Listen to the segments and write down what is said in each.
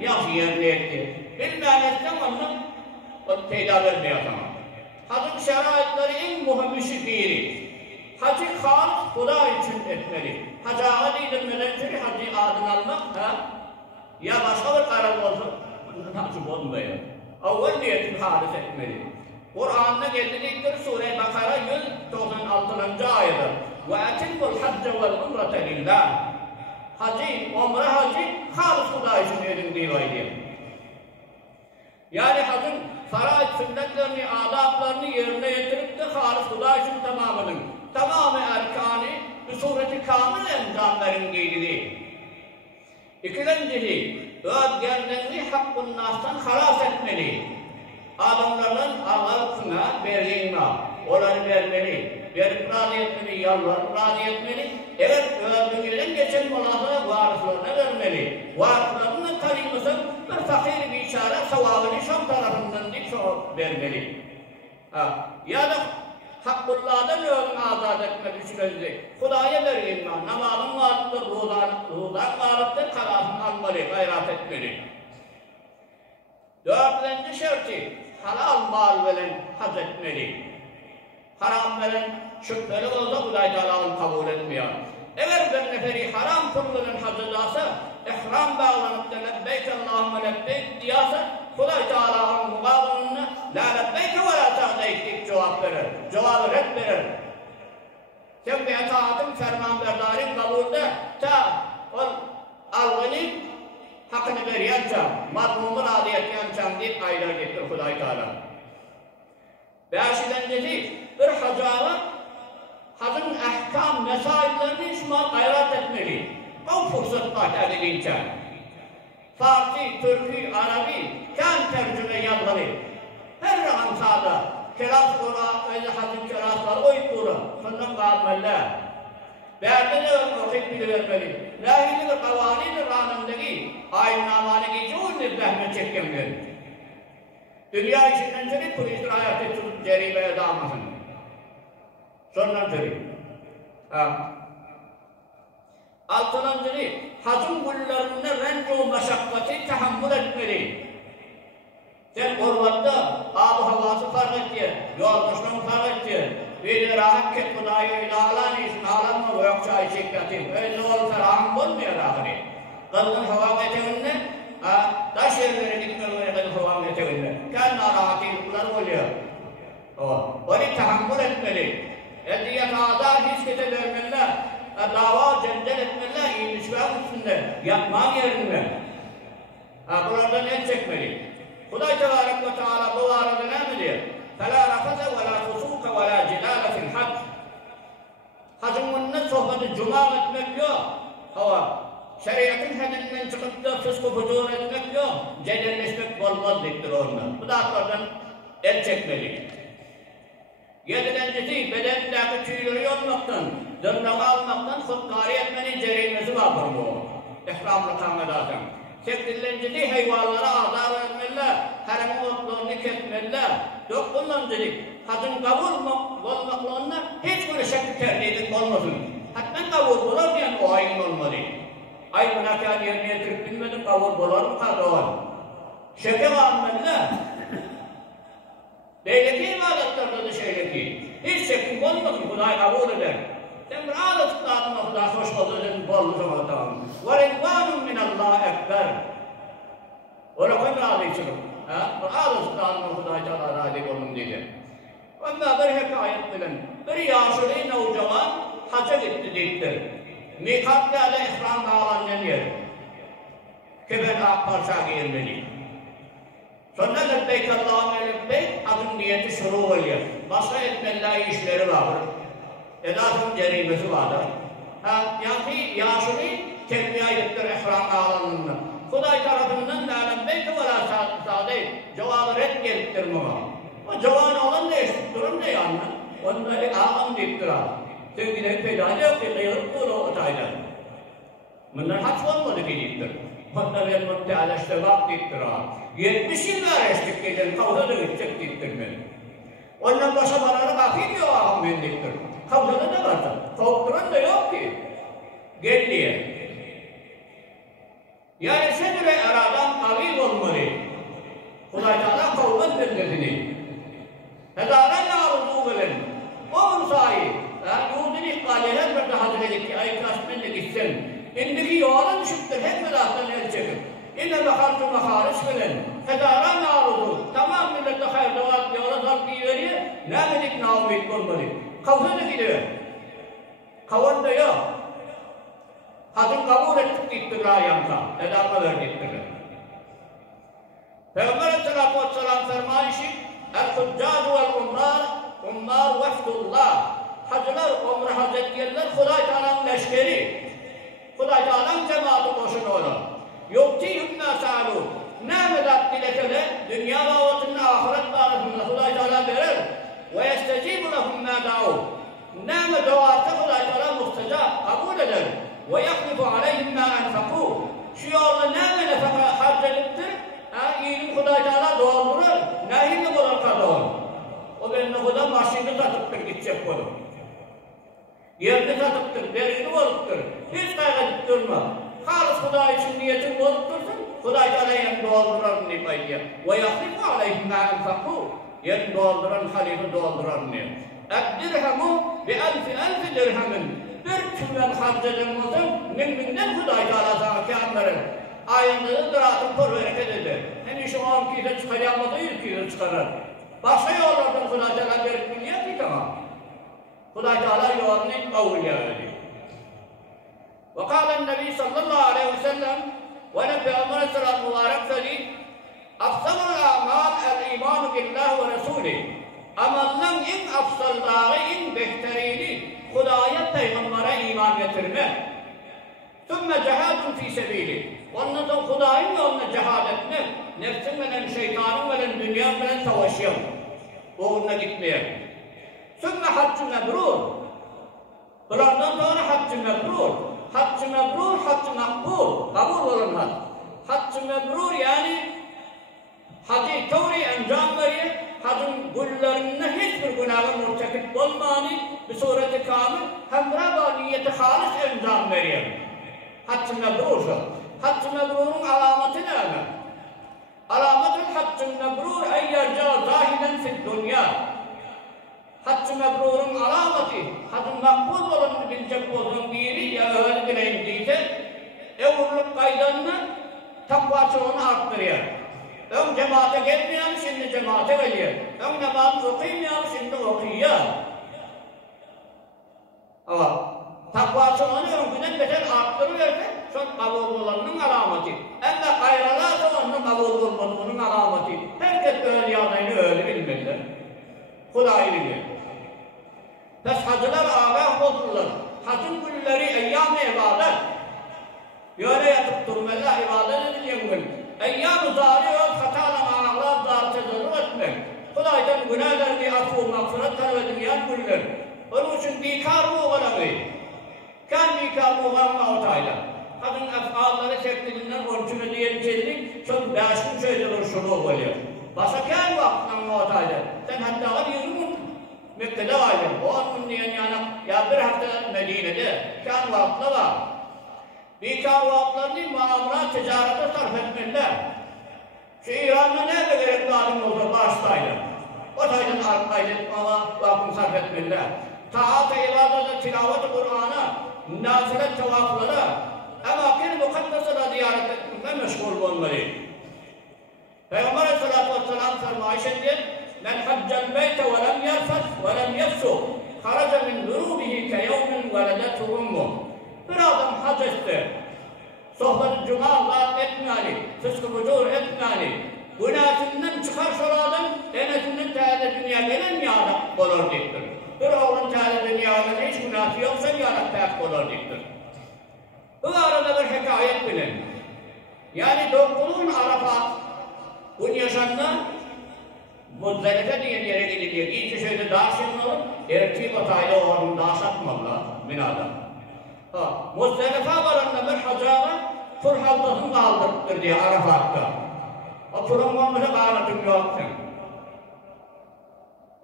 yaxşı yerine etti. Bilməyənətdən onun peyda verməyə tamam. Hacın şəraitləri en mühümmüşü biri. Hacı xalq Xuda üçün etmeli. Hacı ağa deyilmeden ki hacı adını almaq, ya başqa bir qarar olsun, nasip olmuyor. Avval niyetin halis etmeli. Kur'an'da geldikleri Sure-i Bakara 196. ayeti. وَاَتِمُّ الْحَجَّ وَالْعُمْرَةَ لِلّٰهِ Hacı, umre hacı, halis Xuda için edin diyor. Yani hacın faraid sünnetlerini, adablarını yerine getirip de halis Xuda için tamamı erkanı, bir sureti kamil emzamların giydiği. İkincisi, özgürlüğünü hakkın nas'tan halas etmeli. Adamlardan Allah'ına verdiğine, onları vermeli. Verip razı etmeli, yalvarıp razı etmeli. Evet, özgürlüğünden geçen molada varislerine vermeli. Varislerine tanımasın, bir fakir bir işare sevabını şam tarafından dik vermeli. Ya da Hakkullah'dan ölüm azad etme düşünüldü. Khudaya vereyim ben. Namazın varlıktır, ruhdan varlıktır, karasını almalı, gayret etmeli. Dördüncü şartı, halal mal veren haz etmeli. Haram veren şüpheli olsa Huday Teala'nı kabul etmiyor. Eğer bir neferi haram kul veren haz ederse, ihram bağlanıp da lebbeyk Allahümme lebbeyk diyase, Huday Teala'nın mukabalını la lebbeyke ve la ta'deyk cevap verir. Cevabı red verir. Sen bir etaatın fermanberdarın kabulde ta algını hakkını veriyencan, madmumu radiyetiyencan deyip aylar getir Huday Teala. Beşincisi bir hacığa hacın ahkam mesaiblerini işmal gayret etmeli. O fırsat var ediliyken. Farsi, Türkü, Arabi, kan tercüme yazmalı. Her rakam sağda, kelas kura, öyle hacın kelasları oyup kura, sondan kalmalılar. Berde de okuyup bilivermeli. Lahili ve kavalini ranındaki ayinnamanı geçi o nefrahmet çekkenler. Dünya işinden çelik polisler hayatı tutup ceribeye dağmasın. Sondan çelik. Altıncı, hacın güllerine renk-o meşakkati tahammül etmeli. Sen korvatta ab-ı havası fark etti, yolmuşluğun fark etti. Bir rahat ket Hudayı ilalan işin alanma ve yok çay şekati. Öyle olsa rahım olmuyor ahiri. Kızın hava geteğinde, taş yerleri dikmeleri kızın hava geteğinde. Kendi rahatlıklar oluyor. Onu tahammül etmeli. Eddiyet azar hiç kete vermeliler. Dava cendel etmeliler, ilişkiler üstünde, yapmam yerinde. Buradan el çekmeli. Huday Tebarek ve Teala bu arada ne mi diyor? فَلَا رَفَزَ وَلَا فُسُوكَ وَلَا جِلَالَ فِي الْحَجِّ Hacın önüne sohbeti cuma etmek yok. Şeriatın hedinden çıkıp da fıskı fucur etmek yok. Cedelleşmek olmaz diktir onunla. Bu da haklardan el çekmeli. Yedincisi bedendeki tüyleri yolmaktan, dırnağı almaktan hutkari etmenin cerimesi var bu. İhramlı kanıdatın. Sekizincisi hayvanlara azar vermeliler, haremin otlarını kesmeliler. Dokuzuncusu hacın kabul olmaklarına hiç böyle şekil terlilik olmasın. Hatta kabul olur diyen o ayın olmalı. Ay münakat yerine getirip bilmedim kabul olur mu kadar? Şeke vermeliler. Beyleki ibadetlerde de şeyleki. Hiç şekil olmasın, Huday kabul eder. Sen bir ağlı tutladın o kadar hoş olduğunu bollu zamandan. وَرِضْوَانٌ مِنَ اللّٰهِ اَكْبَرٍ Öyle koyun razı içirim. Bir ağlı tutladın o kadar Teala razı olun dedi. Ama bir hikayet bilen, bir yaşlı nevcavan hacca gitti deyiptir. Mikat'ta ihram bağlanan yer. Kibet akparşa giyilmeli. Sonra lebbeyk Allahümme lebbeyk adın niyeti şuru oluyor. Başka etmeliler işleri vardır. Edasın cerimesi vardır. Yani yaşını tekniğe ettir ihram alanında. Huday tarafından la lebbeyk ve la sade cevabı red gelittir buna. O cevabı olan ne eşit durum ne yani? Onları ağam deyiptir abi. Sevgileri peydâde yok ki kıyılıp kuru otaylar. Bunlar haç olmadı ki deyiptir. Hatta vermek Teala şebap deyiptir abi. 70 yıllar eşlik gelen kavga da gidecek deyiptir beni. Ondan başa bararı bakayım yok ağam ben deyiptir. Kavgada da vardı. Korkturan da yok ki. Gel diye. Yani sedre eradan kavim olmalı. Huday Teala kavmin bildiririni. Hedaren arzu verin. Onun sahi. Yurdun ihkaliyeler bir de hazırladık ki ayı kasminde gitsin. İndiki yoğuna düşüktür. Hep meraktan el çekip. İnne bakartı mahariç verin. Hedaren arzu. Tamam millete hayır davat yola zarfiyi veriyor. Ne dedik naumit olmalı. Kavzına gidiyor. Kavanda yok. Hadın kabul ettik gittik ayamda. Edamda verdiktir. Peygamber Aleyhisselatü Vesselam fermayişi El-Huccâdu vel-Ummâr vefdullah. Hacılar, umre hazretlerler Huday Teala'nın leşkeri. Huday Teala'nın cemaati koşun oğlan. Yuktihüm mâ sâlû. Ne medat dilekele dünya davetinde ahiret davetinde Huday Teala verir. Ve yestecîbu lehum mâ da'û. Ne medavatı Huday Teala muhtecab kabul eder. Ve yaklifu aleyhim mâ enfekû. Şu yolda ne nefaka harc ediptir? İyilik Huday Teala doldurur. Nehirli olur kadar. O benimle Huda maşini satıptır gidecek olur. Yerini satıptır, verini oluptur. Hiç kaygıdık durma. Halis Huda için niyetin oluptursun. Huday Teala yerini doldurur ne paydiye. Ve yaklifu aleyhim mâ enfekû. Yerini dolduran, halifi dolduran ne? Dirhemu bi elfi dirhemin. Bir tümden harc edilmezsin. Müminden Huday Teala sana kâr verir. Ayında da rahatın kor vereket eder. Hem işi 10 kişi çıkaramadığı 100 kişi çıkarır. Başka yollardan Huday Teala verip biliyor ki tamam. Huday Teala yolunu kavliye ediyor. Ve kâlen Nebi sallallahu aleyhi ve sellem ve ne Peygamber Aleyhisselam mübarek söyledi Afsalul a'mal el-imanu billah ve Resulih. Amallan en afsalları, en behterini Hudaya Peygamber'e iman getirme. Sümme cehadun fi sebili. Ondan sonra Hudayın yoluna cehad etme. Nefsin veren, şeytanın veren, dünya veren savaşıyor. Uğruna gitmeye. Sümme haccı mebrur. Bunlardan sonra haccı mebrur. Haccı mebrur, haccı makbul. Kabul olun hac. Haccı mebrur yani hacı tevri encam veriyor. Hacın gullarına hiçbir günahı murtekip olmanı bir sureti kamil hemra niyeti halis encam veriyor. Haccı mebrursa. Haccı mebrurun alamatı ne? Alamatı haccı mebrur ey yerca zahiden fid dünya. Haccı mebrurun alamatı hacın makbul olanını bilecek olduğun biri ya öyle bileyim deyse evurluk kaydanını takvacılığını arttırıyor. Ön cemaate gelmeyen şimdi cemaate geliyor. Ön namazı okuymayan şimdi okuyor. Ama takvacılığını önkünden beter arttırıverse çok kabul olanının alameti. Ama hayralarsa onun kabul olmadığının alameti. Herkes öyle yanayını öyle bilmeliler. Hudayi bilir. Pes hacılar ağabey bozulurlar. Hacın günleri eyyam-ı ibadet. Böyle yatıp durmalar ibadet edilen Eyyam-ı zâri ve hatâlama ağlar zâri tezarru etmek. Hudaydan günahlarını affû mağfiret talep edilen günler. Onun için bikar mı oğlanı? Kan bikar mı oğlanı ortayla? Kadın efalları şeklinden orçunu diyelim çelik, çok beşkin şeyler şunu oluyor. Başka kan vaktinden ortayla. Sen hatta var yürümün Mekke'de vardır. O anın diyen yana, ya bir hafta Medine'de kan vakti var. Bikar vakıflarını muamela ticarete sarf etmeliler. Şu İran'da nerede gerekli adım olsa başlayla. O sayeden arkayla ama vakıfını sarf etmeliler. Taat-ı ibadete, tilavet-i Kur'an'a, nafilet tevaflara, emakir-i mukaddesine ziyaret etmekle meşgul olmalı. Peygamber Aleyhisselatü Vesselam fermayış etti. Men haccel beyte ve lem yerfes ve lem yefsuh. Haraca min durubihi ke yevmin veledetu ummuh. Bir adam hac etti. Sohbet-i cuma Allah etmeli, fıskı bucur etmeli. Günahından çıkar şuradan, enetinden teala dünya gelen yâda olur diktir. Bir oğlun teala dünyada hiç günahı yoksa yâda pek olur diktir. Bu arada bir hikayet bilin. Yani doktorun Arafat, gün yaşandı, Muzdalife diye yere gidiliyor. İlk şeyde dağ şimdi olur, erkeği batayla oğlum dağ satmadılar, binada. Muzdalife varında bir hacığa tur haltasını kaldırıptır diye Arafat'ta. O turun olmasa bağlatım yoksun.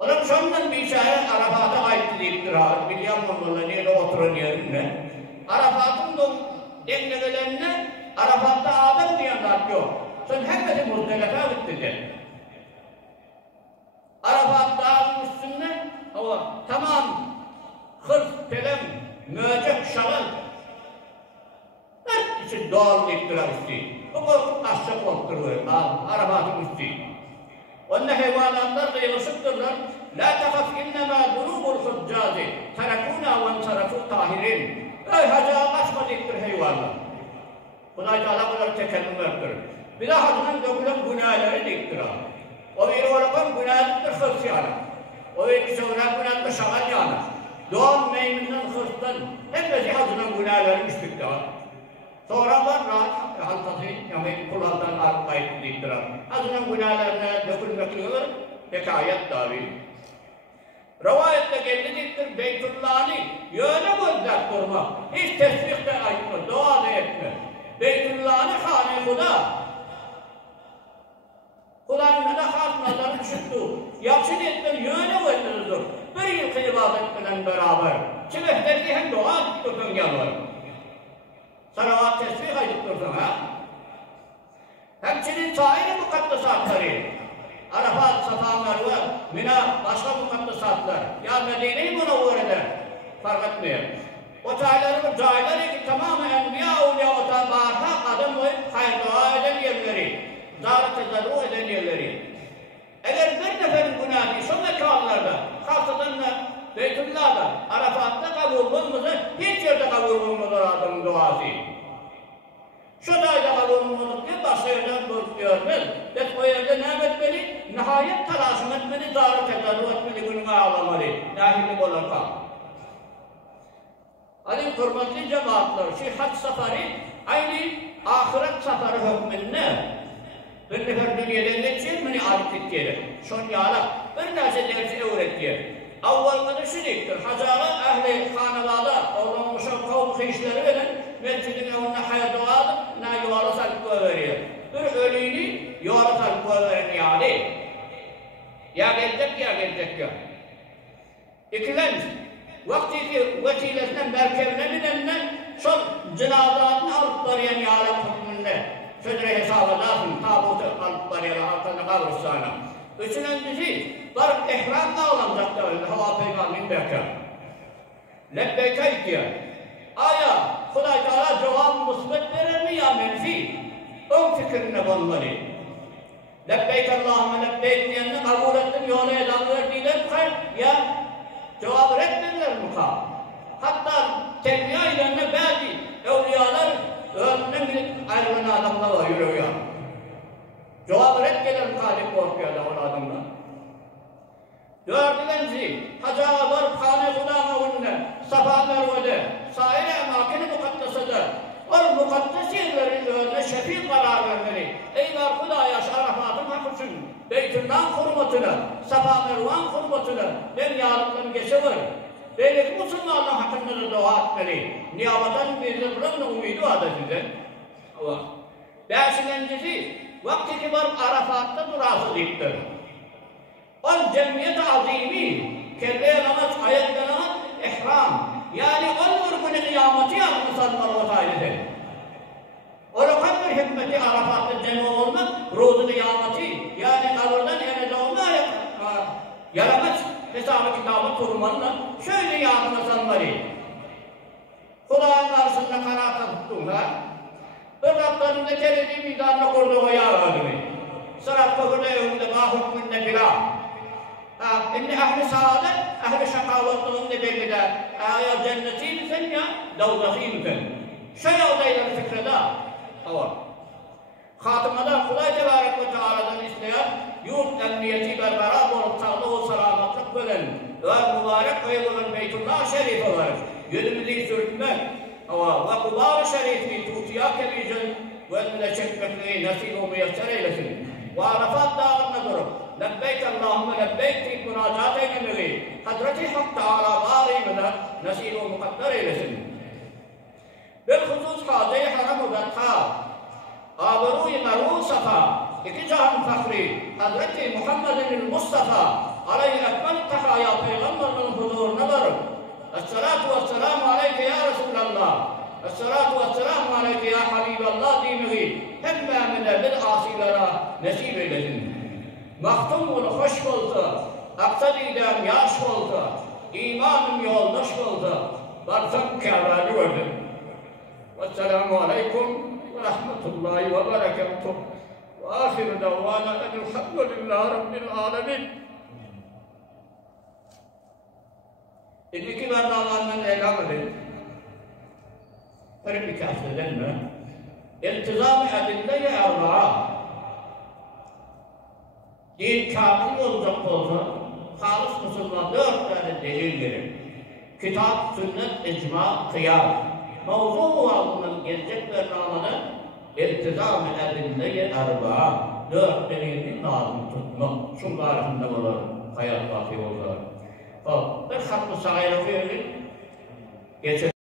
Onun sonundan bir şahit Arafat'a ait deyiptir abi. Biliyorum onlarla nerede oturun yerinde. Arafat'ın dengelerine Arafat'ta Adem diyenler yok. Sen hepsi Muzdelife gitti. Arafat dağının üstünde tamam hırs, pelem, möcek, şalın hepsi doğal diktiler üstü. Bu korkup aşağı korkturuyor Arafat'ın üstü. Onun hayvanatlar da yalışıktırlar. La tehaf innema durubul hıccazi terakuna ve entarafu tahirin. Ey hacığa kaçmadıktır hayvanlar. Huday Teala bunları tekellüm verdir. Bir de hacının dökülen günahları diktir. O bir olarak günahlıktır hırs yana. O bir sonra günahlıktır şagal yana. Doğan meyminden hırstan hepsi hacının günahları müşbiktir. Sonra var rahat halkası yani kullardan arpayıp diktir. Hacının günahlarına dökülmekliyor. Hekayet davi. Rivayette geldiğindir Beytullah'ı yöne gözler durmak. Hiç tesbih de aytma, dua da etme. Beytullah'ı hane Huda. Huda'nın da hasmaları düşüktü. Yakşın etler yöne gözleridir. Bir yıl ibadetle beraber. Çilehteki hem dua ettirsin yalvar. Salavat tesbih aytırsin ha. Hemçinin sair mukaddesatları. Arafat, Safa, Merve, Mina, başka mukaddesatlar. Ya Medine-i Münevvere'de fark etmiyor. O cahilleri ki tamamen enbiya, evliya, o tabarha adam koyup hayır dua eden yerleri, zâr-ı tezarruh eden yerleri. Eğer bir neferin günahı şu mekanlarda, hasıdan Beytullah'da, Arafat'ta kabul olmazsa hiç yerde kabul olmazlar adamın duası. Şu dayda kabul olmadık diye başka yerden görmez. Ve o yerde ne etmeli? Nihayet talaşım etmeli, zâr-ı tezarruh etmeli, gününü ağlamalı. Nâhillik olarak. Ali hürmetli cemaatler, şu hac seferi aynı ahiret seferi hükmünde bir nefer dünyadan geçiyor, beni alıp gidiyor. Şun yalak, bir nase dersi öğretiyor. Avvalları şiriktir, hacağlı ehli hanelada, oradan uşak kavm kıyışları veren, mescidin önüne hayat doğadı, ne yuvarı sarkıya veriyor. Bir ölüyünü yuvarı sarkıya veren yani. Ya gelecek ya. İkilenç. Vaktiki vesilesinden merkebine binenler son cenazatını alıp bariyen yâlâ hükmünde södre hesap edersin, tabutu alıp bariyen altında kavrustana. Üçüncüsü, varıp ihramla olanacakta öyle hava peygamberin bekar. Lebbeyke diyor. Aya, Huday Teala cevap musbet verir mi ya menfi? Ön fikrine bulmalı. Lebbeyke Allahümme lebbeyk diyenini kabul ettim, yolu edan verdiler ya cevabı reddediler muka. Hatta telbiye ilerine bazı evliyalar öğretilen bir ayrılan adamlar var yürüyor. Cevabı reddediler muhalif korkuyor da o adamlar. Dördüncü, Hacı var Khane Huda'na önüne, Safa Merve'de, sair emakini mukaddesede, o mukaddes yerlerin önüne şefik karar vermeli. Ey var Huda'ya Arafat'ın hakkısın. Beytullah hurmatına, Safa Mervan hurmatına ben yarımdan geçerim. Belki Müslümanların hakkında da dua etmeli. Niyabatan bir zıbrımla umudu adı size. Beşincisi, vakti ki var Arafat'ta durası diktir. O cemiyet-i azimi, kelle namaz, ayet namaz, ihram. Yani o vurgunun kıyameti Müslümanlar vesairesi. O rakam bir hikmeti Arafat'ta cemil olmak, ruzu kıyameti, yani kabirden yine doğma yaramaz hesabı kitabı kurmanla şöyle yargılasanları. Kulağın karşısında kararta tuttun ha. Bir raplarında telediği mizanla kurduğu yağladığını. Sırat kafırda evinde bağ hükmünde bila. İnni ehli saadet, ehli şakavatlığında belli de. Ya cenneti misin ya, davzaki misin? Şey odayla fikrede. Hatımada Huday Tebarek ve Teala'dan isteyen yurt emniyeti berberat olup sağlığı selamatlık veren ve mübarek koyulan Beytullah Şerif olarak yönümüzü sürtmek ve Kubar-ı Şerif'i tutiyake bizden ve çekmekliği nasip-i müyesser eylesin. Ve Arafat dağına durup lebbeyk Allahümme lebbeyk deyip münacat eylemeyi Hazreti Hak Teala bârîmine nasip-i mukadder eylesin. Bilhusus Hâze-i Haram-ı Betha Aberu-i Meru Safa iki cahan fahri Hazreti Muhammed'in Mustafa aleyhi ekmel tehaya Peygamber'in huzuruna varıp Esselatu vesselamu aleyke ya Resulallah Esselatu vesselamu aleyke ya Habiballah dinihi hemmâmine bil asîlere nesip eylesin. Maktumul hoş oldu, aksadidem yaş oldu, imanım yoldaş oldu, barzak kâbâli gördüm. Vesselamu aleyküm ve rahmetullahi ve berekatuhu. Ve ahiru davvana enilhamdülillahi rabbil alemin. İlki verdalarından eylem edin. Her bir kâseden mi? İltizam-ı edille-i erba'a. Din kamil olacak olsa, halis Müslüman 4 tane delil gelir. Kitap, sünnet, icma, kıyas. Mevzu altından gelecek verdalarının iltizam-ı edille-i erba'a. 4 delilini lazım tutmak. Şunlarında olur, hayat vakı olur. Bir hatmı sahaya verir, geçer.